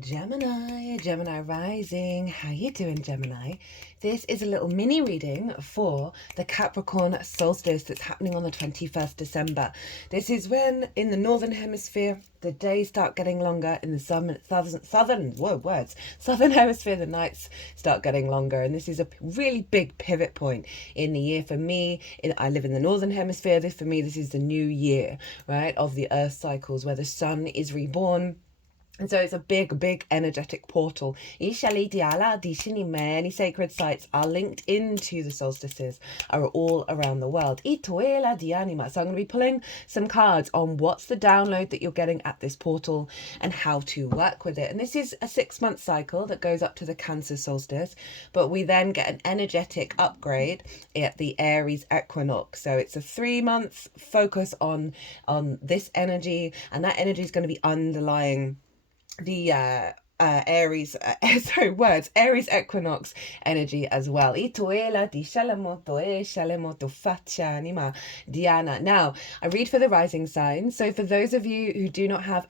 Gemini rising. How you doing, Gemini? This is a little mini reading for the Capricorn solstice that's happening on the 21st December. This is when in the northern hemisphere the days start getting longer, in the southern hemisphere the nights start getting longer, and this is a really big pivot point in the year for me. I live in the northern hemisphere. This is the new year, right, of the earth cycles where the sun is reborn. And so it's a big energetic portal. Many sacred sites are linked into the solstices, are all around the world. So I'm going to be pulling some cards on what's the download that you're getting at this portal and how to work with it. And this is a 6-month cycle that goes up to the Cancer solstice, but we then get an energetic upgrade at the Aries equinox. So it's a 3-month focus on this energy, and that energy is going to be underlying the Aries equinox energy as well. Now, I read for the rising signs. So for those of you who do not have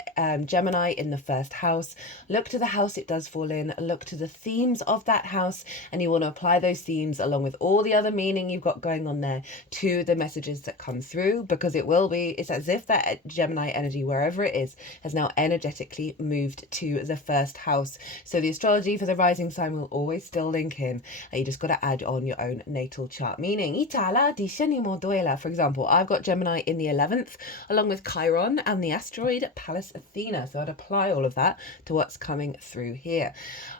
Gemini in the first house, look to the house it does fall in, look to the themes of that house, and you want to apply those themes along with all the other meaning you've got going on there to the messages that come through, because it's as if that Gemini energy, wherever it is, has now energetically moved to the first house. So the astrology for the rising sign will always still link in. You just got to add on your own natal chart meaning. For example, I've got Gemini in the 11th along with Chiron and the asteroid Pallas Athena. So I'd apply all of that to what's coming through here.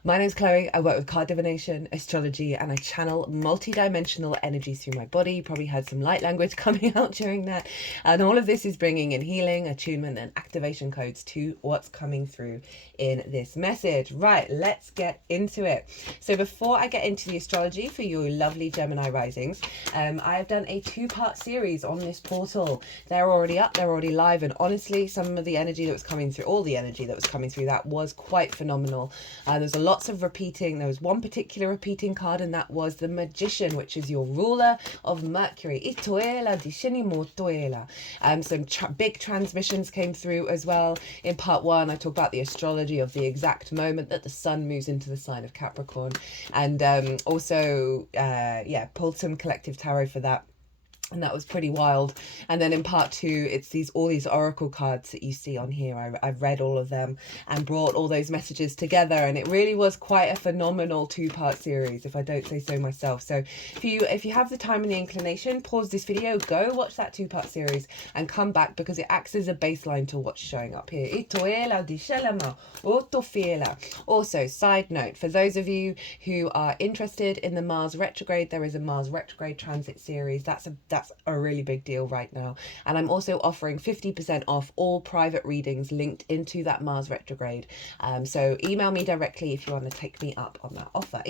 My name's Chloe. I work with card divination, astrology, and I channel multi-dimensional energies through my body. You probably had some light language coming out during that. And all of this is bringing in healing, attunement, and activation codes to what's coming through in this message. Right, let's get into it. So before I get into the astrology for your lovely Gemini risings, I have done a 2-part series on this portal. They're already up, they're already live, and honestly, some of the energy that was coming through, all the energy that was coming through, that was quite phenomenal. There's lots of repeating. There was one particular repeating card, and that was the Magician, which is your ruler of Mercury. Some big transmissions came through as well. In part 1, I talked about the astrology of the exact moment that the sun moves into the sign of Capricorn, and pulled some collective tarot for that. And that was pretty wild. And then in part 2, it's all these oracle cards that you see on here. I've read all of them and brought all those messages together, and it really was quite a phenomenal 2-part series, if I don't say so myself. So if you have the time and the inclination, pause this video, go watch that 2-part series and come back, because it acts as a baseline to what's showing up here. Also, side note, for those of you who are interested in the Mars retrograde, there is a Mars retrograde transit series. That's a really big deal right now, and I'm also offering 50% off all private readings linked into that Mars retrograde. So email me directly if you want to take me up on that offer.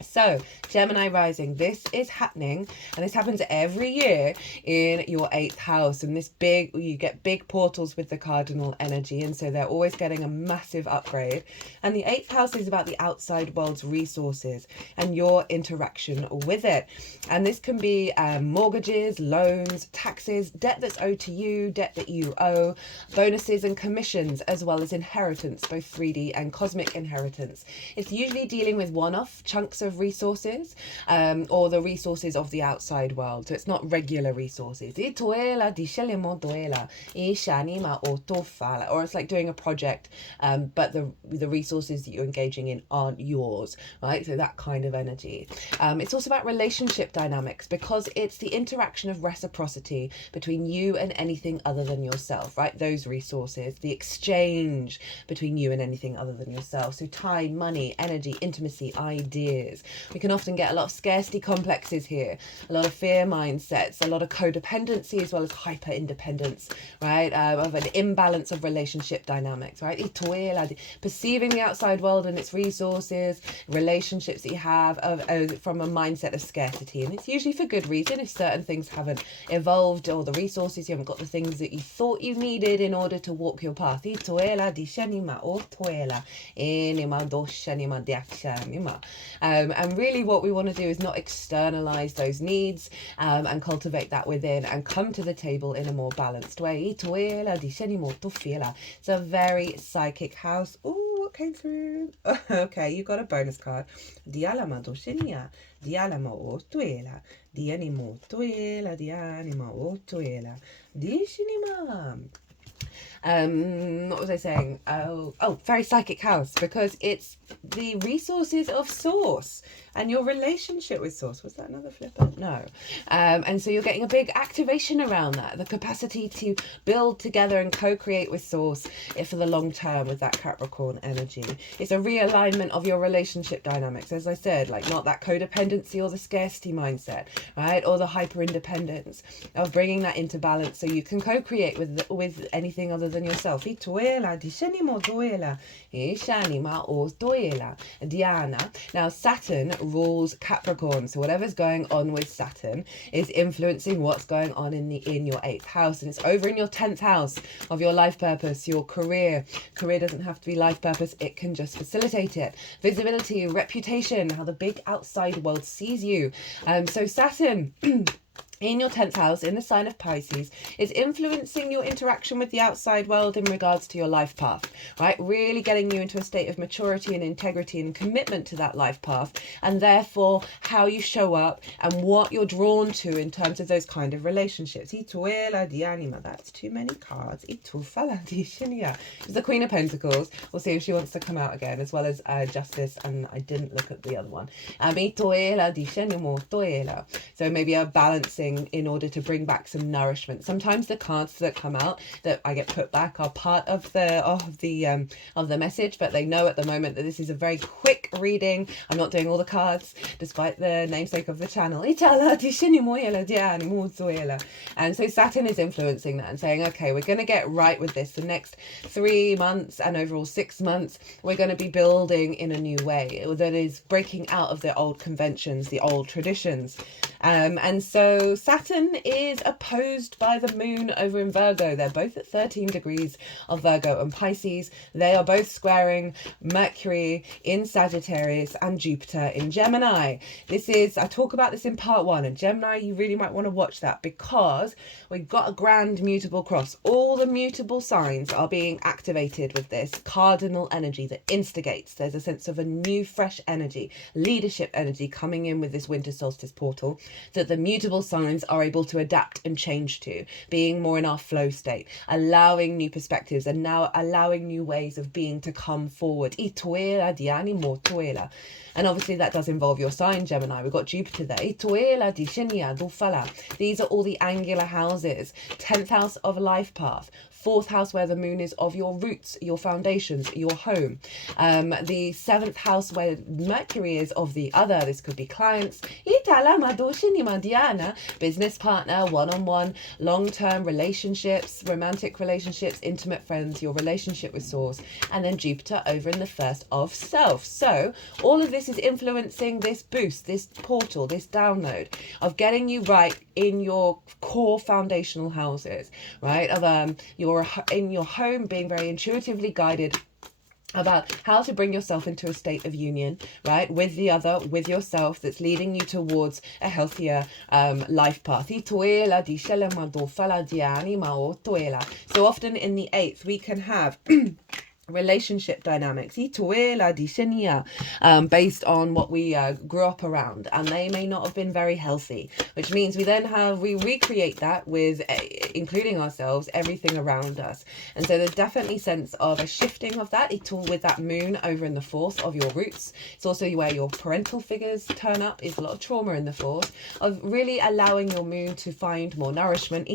So, Gemini rising, this is happening, and this happens every year in your 8th house, and you get big portals with the cardinal energy, and so they're always getting a massive upgrade. And the 8th house is about the outside world's resources and your interaction with it. And this can be mortgages, loans, taxes, debt that's owed to you, debt that you owe, bonuses and commissions, as well as inheritance, both 3D and cosmic inheritance. It's usually dealing with one-off chunks of resources, or the resources of the outside world. So it's not regular resources. Or it's like doing a project, but the resources that you're engaging in aren't yours, right? So that kind of energy. It's also about relationship dynamics, because it's the interaction of reciprocity between you and anything other than yourself, right? Those resources, the exchange between you and anything other than yourself. So time, money, energy, intimacy, ideas. We can often get a lot of scarcity complexes here, a lot of fear mindsets, a lot of codependency, as well as hyper independence, right? Of an imbalance of relationship dynamics, right? Perceiving the outside world and its resources, relationships that you have from a mindset of scarcity, and it's usually for good reason. If certain things haven't evolved, or the resources, you haven't got the things that you thought you needed in order to walk your path. And really what we want to do is not externalize those needs and cultivate that within and come to the table in a more balanced way. It's a very psychic house. Ooh, what came through? Okay, you got a bonus card. Dialama doshinia, dialama otuela, dianimo tuela, dianima otuela, dishinima. What was I saying? Oh, very psychic house, because it's the resources of source and your relationship with source. Was that another flipper? No. And so you're getting a big activation around that, the capacity to build together and co-create with source for the long term with that Capricorn energy. It's a realignment of your relationship dynamics, as I said, like not that codependency or the scarcity mindset, right? Or the hyper independence, of bringing that into balance so you can co-create with anything other than yourself. Diana. Now Saturn rules Capricorn, so whatever's going on with Saturn is influencing what's going on in your 8th house, and it's over in your 10th house of your life purpose, your career. Career doesn't have to be life purpose, it can just facilitate it. Visibility, reputation, how the big outside world sees you. So Saturn in your 10th house, in the sign of Pisces, is influencing your interaction with the outside world in regards to your life path, right? Really getting you into a state of maturity and integrity and commitment to that life path, and therefore how you show up and what you're drawn to in terms of those kind of relationships. That's too many cards. It's the Queen of Pentacles. We'll see if she wants to come out again, as well as Justice, and I didn't look at the other one. So maybe a balancing in order to bring back some nourishment. Sometimes the cards that come out that I get put back are part of the message, but they know at the moment that this is a very quick reading. I'm not doing all the cards, despite the namesake of the channel. And so Saturn is influencing that and saying, okay, we're going to get right with this. The next 3 months and overall 6 months, we're going to be building in a new way that is breaking out of the old conventions, the old traditions. And so Saturn is opposed by the moon over in Virgo. They're both at 13 degrees of Virgo and Pisces. They are both squaring Mercury in Sagittarius and Jupiter in Gemini. I talk about this in part 1, and Gemini, you really might want to watch that, because we've got a grand mutable cross. All the mutable signs are being activated with this cardinal energy that instigates. There's a sense of a new, fresh energy, leadership energy coming in with this winter solstice portal, that the mutable signs are able to adapt and change to, being more in our flow state, allowing new perspectives and now allowing new ways of being to come forward. And obviously that does involve your sign, Gemini. We've got Jupiter there. These are all the angular houses. 10th house of a life path. 4th house where the moon is of your roots, your foundations, your home. The 7th house where Mercury is of the other. This could be clients, business partner, one-on-one, long-term relationships, romantic relationships, intimate friends, your relationship with source, and then Jupiter over in the 1st of self. So all of this is influencing this boost, this portal, this download of getting you right in your core foundational houses, right? Of you're in your home, being very intuitively guided about how to bring yourself into a state of union, right, with the other, with yourself, that's leading you towards a healthier life path. So often in the 8th we can have relationship dynamics based on what we grew up around, and they may not have been very healthy, which means we recreate that with including ourselves, everything around us. And so there's definitely sense of a shifting of that. It's all with that moon over in the 4th of your roots. It's also where your parental figures turn up. Is a lot of trauma in the 4th, of really allowing your moon to find more nourishment,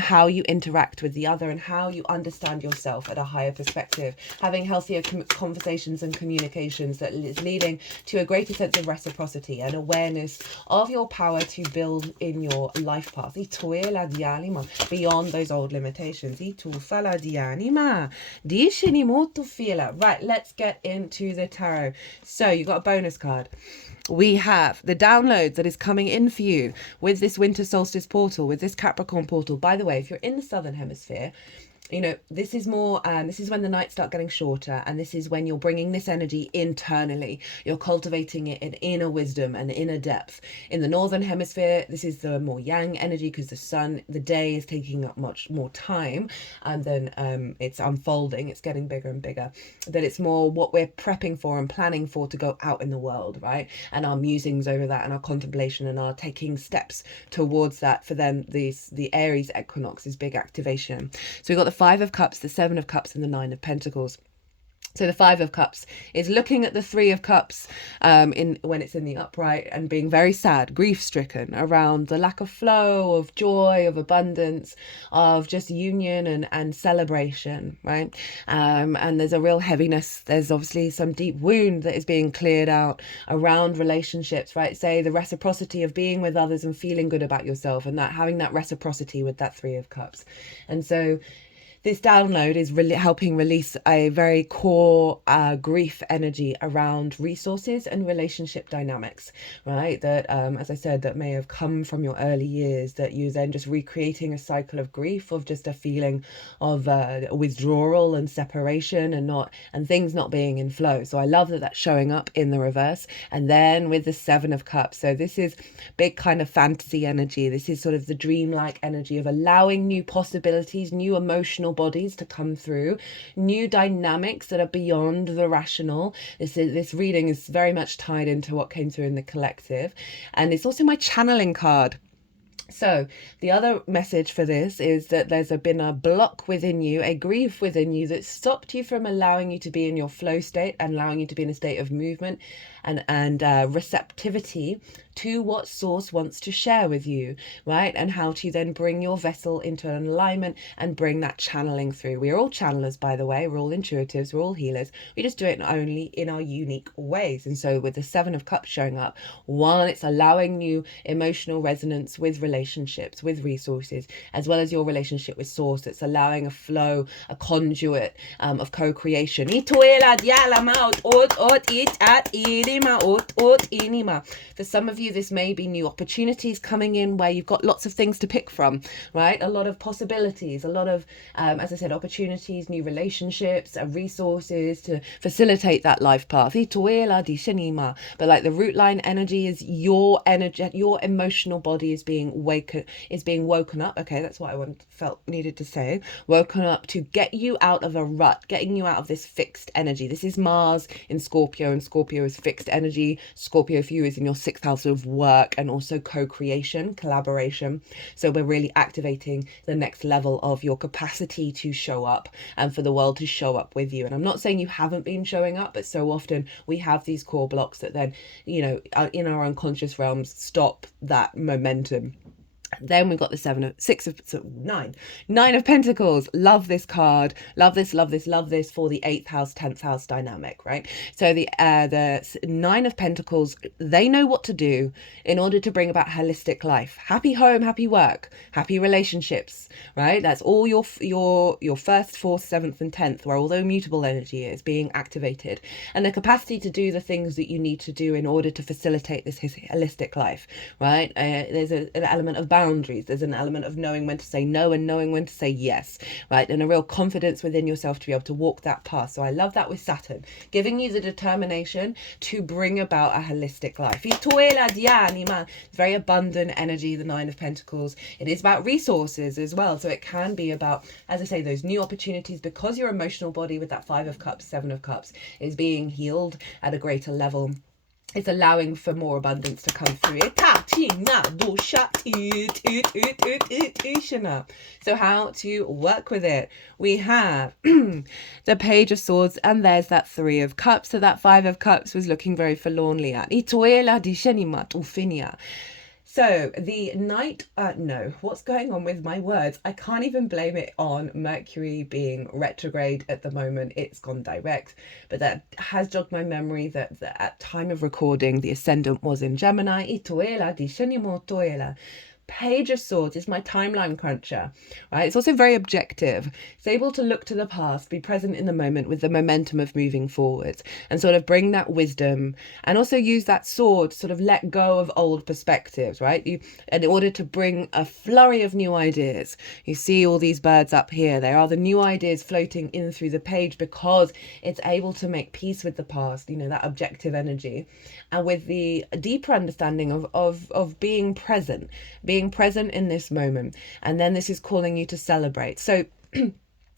how you interact with the other and how you understand yourself at a higher perspective, having healthier conversations and communications that is leading to a greater sense of reciprocity and awareness of your power to build in your life path beyond those old limitations. Right, let's get into the tarot. So you got a bonus card. We have the download that is coming in for you with this winter solstice portal, with this Capricorn portal. By the way, if you're in the southern hemisphere, this is more, this is when the nights start getting shorter, and this is when you're bringing this energy internally. You're cultivating it in inner wisdom and inner depth. In the northern hemisphere, this is the more yang energy, because the day is taking up much more time, and then it's unfolding, it's getting bigger and bigger. That it's more what we're prepping for and planning for to go out in the world, right? And our musings over that, and our contemplation, and our taking steps towards that. For them, the Aries equinox is big activation. So we've got the 5 of Cups, the 7 of Cups, and the 9 of Pentacles. So the 5 of Cups is looking at the 3 of Cups when it's in the upright, and being very sad, grief-stricken around the lack of flow, of joy, of abundance, of just union and celebration, right? And there's a real heaviness. There's obviously some deep wound that is being cleared out around relationships, right? Say the reciprocity of being with others and feeling good about yourself, and that having that reciprocity with that 3 of Cups. And so this download is really helping release a very core grief energy around resources and relationship dynamics, right? That, as I said, that may have come from your early years, that you then just recreating a cycle of grief, of just a feeling of withdrawal and separation, and things not being in flow. So I love that that's showing up in the reverse. And then with the 7 of Cups, so this is big kind of fantasy energy. This is sort of the dreamlike energy of allowing new possibilities, new emotional bodies to come through, new dynamics that are beyond the rational. This reading is very much tied into what came through in the collective, and it's also my channeling card. So the other message for this is that there's been a block within you, a grief within you, that stopped you from allowing you to be in your flow state and allowing you to be in a state of movement and receptivity to what source wants to share with you, right? And how to then bring your vessel into an alignment and bring that channeling through. We're all channelers, by the way. We're all intuitives. We're all healers. We just do it only in our unique ways. And so with the 7 of Cups showing up, one, it's allowing new emotional resonance with relationships, with resources, as well as your relationship with source. It's allowing a flow, a conduit of co-creation. For some of you, this may be new opportunities coming in where you've got lots of things to pick from, right? A lot of possibilities, a lot of, as I said, opportunities, new relationships, resources to facilitate that life path. But like the root line energy is your energy, your emotional body is being woken up. Okay, that's what I needed to say. Woken up to get you out of a rut, getting you out of this fixed energy. This is Mars in Scorpio, and Scorpio is fixed energy. Scorpio for you is in your 6th house of work and also co-creation, collaboration. So we're really activating the next level of your capacity to show up and for the world to show up with you. And I'm not saying you haven't been showing up, but so often we have these core blocks that then, in our unconscious realms stop that momentum. Then we've got the 9 of Pentacles. Love this card. Love this for the 8th house, 10th house dynamic, right? So the 9 of Pentacles, they know what to do in order to bring about holistic life. Happy home, happy work, happy relationships, right? That's all your 1st, 4th, 7th, and 10th, where all the mutable energy is being activated. And the capacity to do the things that you need to do in order to facilitate this holistic life, right? There's an element of boundaries. There's an element of knowing when to say no and knowing when to say yes, right? And a real confidence within yourself to be able to walk that path. So I love that with Saturn, giving you the determination to bring about a holistic life. It's very abundant energy, the 9 of Pentacles. It is about resources as well. So it can be about, as I say, those new opportunities, because your emotional body with that 5 of Cups, 7 of Cups is being healed at a greater level. It's allowing for more abundance to come through. So how to work with it? We have the Page of Swords, and there's that 3 of Cups. So that 5 of Cups was looking very forlornly at. So the Knight, what's going on with my words? I can't even blame it on Mercury being retrograde at the moment. It's gone direct, but that has jogged my memory that at time of recording, the ascendant was in Gemini. Page of Swords is my timeline cruncher, right? It's also very objective. It's able to look to the past, be present in the moment with the momentum of moving forwards, and sort of bring that wisdom, and also use that sword to sort of let go of old perspectives, right? In order to bring a flurry of new ideas. You see all these birds up here. They are the new ideas floating in through the page because it's able to make peace with the past, you know, that objective energy, and with the deeper understanding of being present in this moment. And then this is calling you to celebrate. So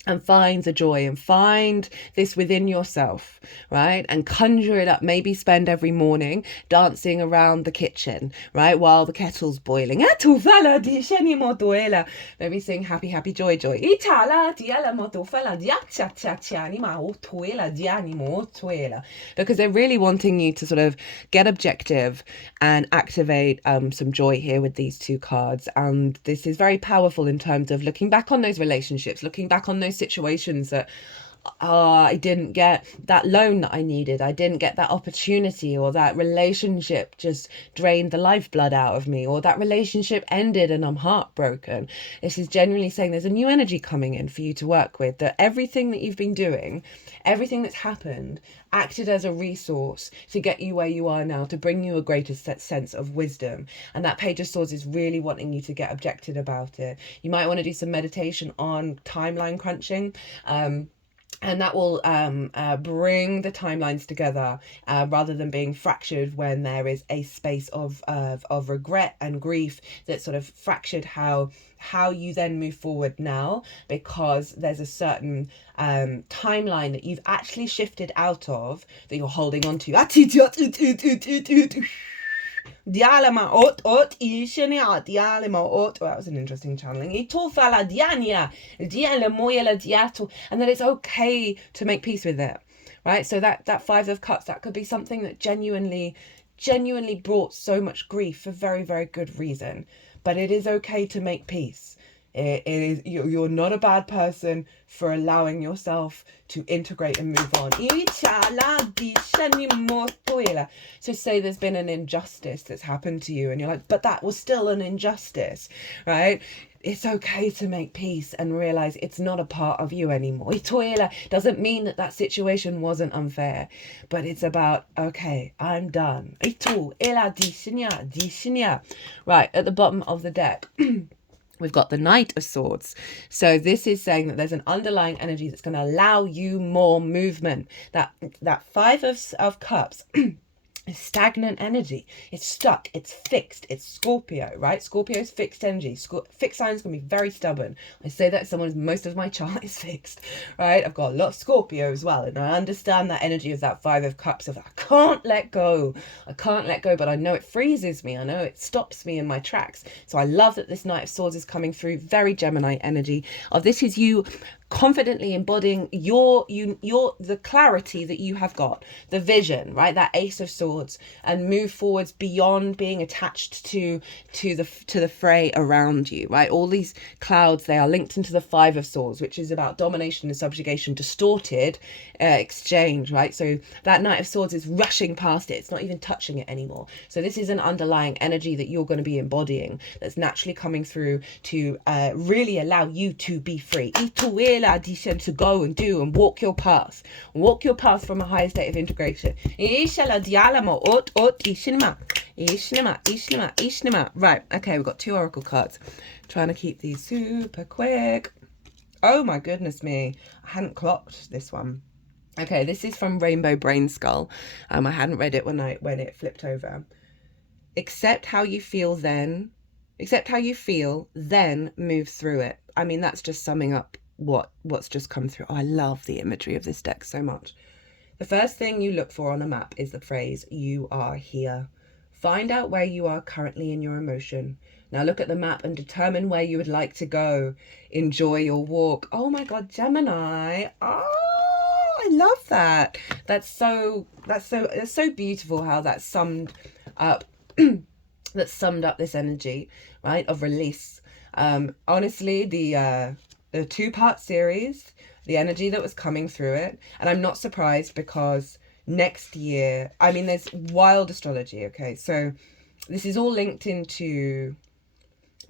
and find the joy and find this within yourself, right? And conjure it up. Maybe spend every morning dancing around the kitchen, right? While the kettle's boiling. Maybe sing happy, happy, joy, joy. Because they're really wanting you to sort of get objective and activate some joy here with these two cards. And this is very powerful in terms of looking back on those relationships, looking back on those situations that I didn't get that loan that I needed, I didn't get that opportunity, or that relationship just drained the lifeblood out of me, or that relationship ended and I'm heartbroken. This is genuinely saying there's a new energy coming in for you to work with, that everything that you've been doing, everything that's happened, acted as a resource to get you where you are now, to bring you a greater sense of wisdom. And that Page of Swords is really wanting you to get objective about it. You might want to do some meditation on timeline crunching, and that will bring the timelines together rather than being fractured when there is a space of regret and grief that's sort of fractured how you then move forward now, because there's a certain timeline that you've actually shifted out of that you're holding on to. That was an interesting channeling. And that it's okay to make peace with it, right? So that Five of Cups, that could be something that genuinely brought so much grief for very, very good reason. But it is okay to make peace. It is, you're not a bad person for allowing yourself to integrate and move on. So say there's been an injustice that's happened to you and you're like, but that was still an injustice, right? It's okay to make peace and realize it's not a part of you anymore. Doesn't mean that situation wasn't unfair, but it's about, okay, I'm done. Right, at the bottom of the deck, we've got the Knight of Swords. So this is saying that there's an underlying energy that's going to allow you more movement. That Five of Cups is stagnant energy. It's stuck. It's fixed. It's Scorpio, right? Scorpio's fixed energy. Fixed signs can be very stubborn. I say that most of my chart is fixed, right? I've got a lot of Scorpio as well, and I understand that energy of that Five of Cups of I can't let go, but I know it freezes me. I know it stops me in my tracks. So I love that this Knight of Swords is coming through. Very Gemini energy. This is you confidently embodying the clarity that you have got, the vision, right? That Ace of Swords, and move forwards beyond being attached to the fray around you, right? All these clouds, they are linked into the Five of Swords, which is about domination and subjugation, distorted exchange, right? So that Knight of Swords is rushing past it. It's not even touching it anymore. So this is an underlying energy that you're going to be embodying that's naturally coming through to really allow you to be free. To go and do and walk your path from a higher state of integration. Right, okay, we've got 2 oracle cards. Trying to keep these super quick. Oh my goodness me, I hadn't clocked this one. Okay, this is from Rainbow Brainskull. I hadn't read it when it flipped over. Accept how you feel, then move through it. I mean, that's just summing up what's just come through. I love the imagery of this deck so much. The first thing you look for on a map is the phrase, you are here. Find out where you are currently in your emotion. Now look at the map and determine where you would like to go. Enjoy your walk. Oh my God, Gemini. Oh, I love that. That's so beautiful how that summed up this energy, right, of release. Honestly, the 2-part series, the energy that was coming through it, and I'm not surprised because next year, I mean, there's wild astrology, okay, so this is all linked into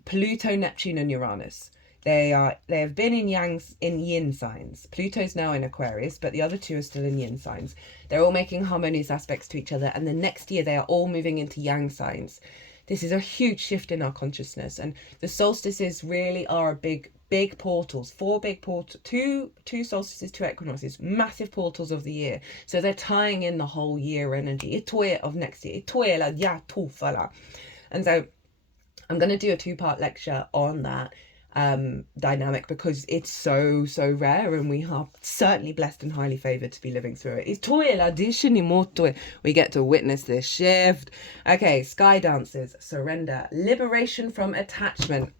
Pluto, Neptune, and Uranus. They have been in yin signs. Pluto's now in Aquarius, but the other two are still in yin signs. They're all making harmonious aspects to each other, and the next year they are all moving into yang signs. This is a huge shift in our consciousness, and the solstices really are big portals. 4 big portals, two solstices, 2 equinoxes, massive portals of the year. So they're tying in the whole year energy. Itoe of next year. Itoe la ya tufala. And so I'm going to do a 2-part lecture on that dynamic, because it's so rare, and we are certainly blessed and highly favored to be living through it. We get to witness this shift. Okay, sky dancers, surrender, liberation from attachment.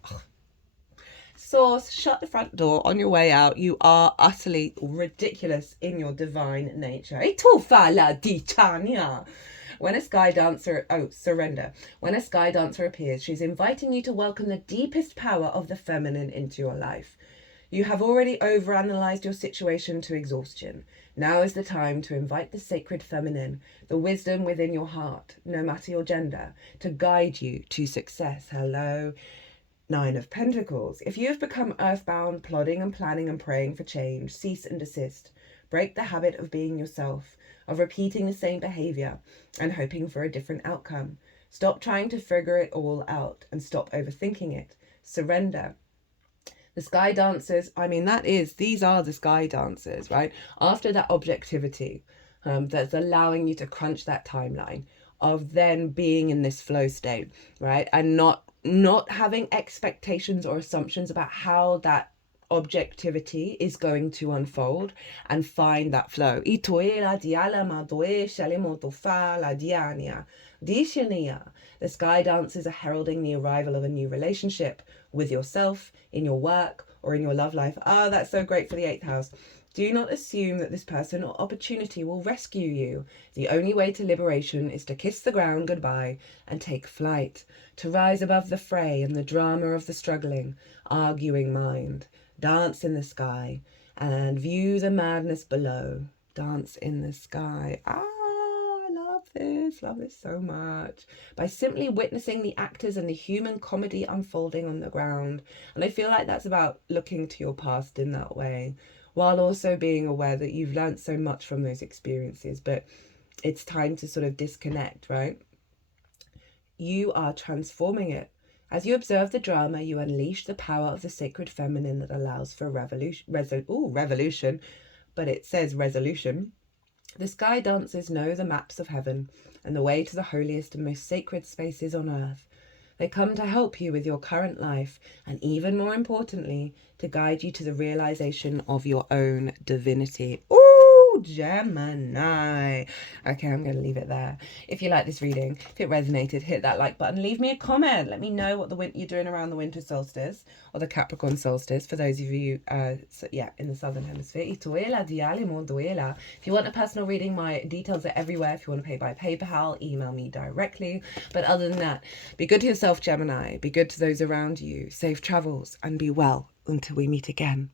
Source, shut the front door on your way out. You are utterly ridiculous in your divine nature. When a sky dancer, surrender. When a sky dancer appears, she's inviting you to welcome the deepest power of the feminine into your life. You have already overanalyzed your situation to exhaustion. Now is the time to invite the sacred feminine, the wisdom within your heart, no matter your gender, to guide you to success. Hello. 9 of Pentacles. If you have become earthbound, plodding and planning and praying for change, cease and desist. Break the habit of being yourself, of repeating the same behavior and hoping for a different outcome. Stop trying to figure it all out and stop overthinking it. Surrender. The sky dancers, these are the sky dancers, right? After that objectivity, that's allowing you to crunch that timeline of then being in this flow state, right? And not having expectations or assumptions about how that objectivity is going to unfold, and find that flow. The sky dancers are heralding the arrival of a new relationship with yourself, in your work, or in your love life. That's so great for the 8th house. Do not assume that this person or opportunity will rescue you. The only way to liberation is to kiss the ground goodbye and take flight, to rise above the fray and the drama of the struggling, arguing mind. Dance in the sky and view the madness below. Dance in the sky. I love this so much. By simply witnessing the actors and the human comedy unfolding on the ground. And I feel like that's about looking to your past in that way, while also being aware that you've learned so much from those experiences, but it's time to sort of disconnect, right? You are transforming it. As you observe the drama, you unleash the power of the sacred feminine that allows for revolution, but it says resolution. The sky dancers know the maps of heaven and the way to the holiest and most sacred spaces on earth. They come to help you with your current life, and even more importantly, to guide you to the realization of your own divinity. Gemini. Okay, I'm going to leave it there. If you like this reading, if it resonated, hit that like button. Leave me a comment. Let me know what you're doing around the winter solstice or the Capricorn solstice for those of you, in the southern hemisphere. If you want a personal reading, my details are everywhere. If you want to pay by PayPal, email me directly. But other than that, be good to yourself, Gemini. Be good to those around you. Safe travels and be well until we meet again.